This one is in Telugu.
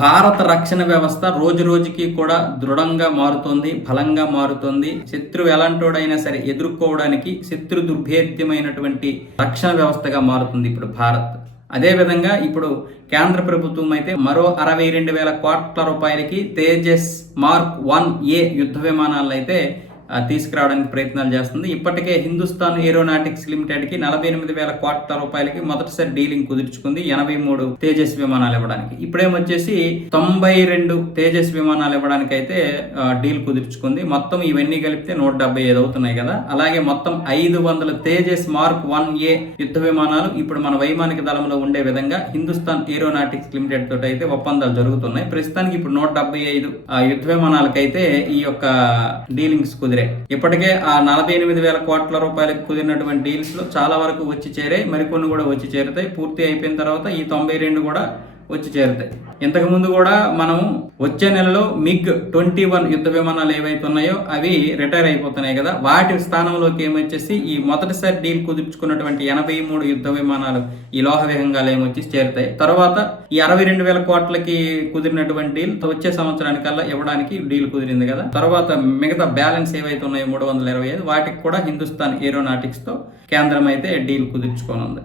భారత రక్షణ వ్యవస్థ రోజు రోజుకి కూడా దృఢంగా మారుతోంది బలంగా మారుతోంది. శత్రువు ఎలాంటోడైనా సరే ఎదుర్కోవడానికి శత్రు దుర్భేద్యమైనటువంటి రక్షణ వ్యవస్థగా మారుతుంది ఇప్పుడు భారత్. అదేవిధంగా ఇప్పుడు కేంద్ర ప్రభుత్వం అయితే మరో అరవై రెండు వేల కోట్ల రూపాయలకి తేజస్ మార్క్ వన్ ఏ యుద్ధ విమానాలను అయితే తీసుకురావడానికి ప్రయత్నాలు చేస్తుంది. ఇప్పటికే హిందుస్థాన్ ఏరోనాటిక్స్ లిమిటెడ్కి నలభై ఎనిమిది వేల కోట్ల రూపాయలకి మొదటిసారి డీలింగ్ కుదుర్చుకుంది ఎనభై మూడు తేజస్ విమానాలు ఇవ్వడానికి. ఇప్పుడేమొచ్చేసి తొంభై రెండు తేజస్ విమానాలు ఇవ్వడానికి అయితే డీల్ కుదుర్చుకుంది. మొత్తం ఇవన్నీ కలిపితే నూట డెబ్బై ఐదు అవుతున్నాయి కదా. అలాగే మొత్తం ఐదు వందల తేజస్ మార్క్ వన్ ఏ యుద్ధ విమానాలు ఇప్పుడు మన వైమానిక దళంలో ఉండే విధంగా హిందుస్థాన్ ఏరోనాటిక్స్ లిమిటెడ్ తోటి అయితే ఒప్పందాలు జరుగుతున్నాయి. ప్రస్తుతానికి ఇప్పుడు నూట డెబ్బై ఐదు యుద్ధ విమానాలకైతే ఈ యొక్క డీలింగ్స్ కుదిరాయి ఇప్పటికే ఆ నలభై ఎనిమిది వేల కోట్ల రూపాయలకు కుదిరినటువంటి డీల్స్లో చాలా వరకు వచ్చి చేరాయి. మరికొన్ని కూడా వచ్చి చేరుతాయి. పూర్తి అయిపోయిన తర్వాత ఈ తొంభై రెండు కూడా వచ్చి చేరుతాయి. ఇంతకు ముందు కూడా మనం వచ్చే నెలలో మిగ్ ట్వంటీ వన్ యుద్ధ విమానాలు ఏవైతే ఉన్నాయో అవి రిటైర్ అయిపోతున్నాయి కదా. వాటి స్థానంలోకి ఏమొచ్చేసి ఈ మొదటిసారి డీల్ కుదుర్చుకున్నటువంటి ఎనభై మూడు యుద్ధ విమానాలు ఈ లోహ విహంగాలు ఏమొచ్చి చేరుతాయి. తర్వాత ఈ అరవై రెండు వేల కోట్లకి కుదిరినటువంటి డీల్ వచ్చే సంవత్సరానికల్లా ఇవ్వడానికి డీల్ కుదిరింది కదా. తర్వాత మిగతా బ్యాలెన్స్ ఏవైతే ఉన్నాయో మూడు వందల ఇరవై ఐదు వాటికి కూడా హిందుస్థాన్ ఏరోనాటిక్స్తో కేంద్రం అయితే డీల్ కుదుర్చుకోనుంది.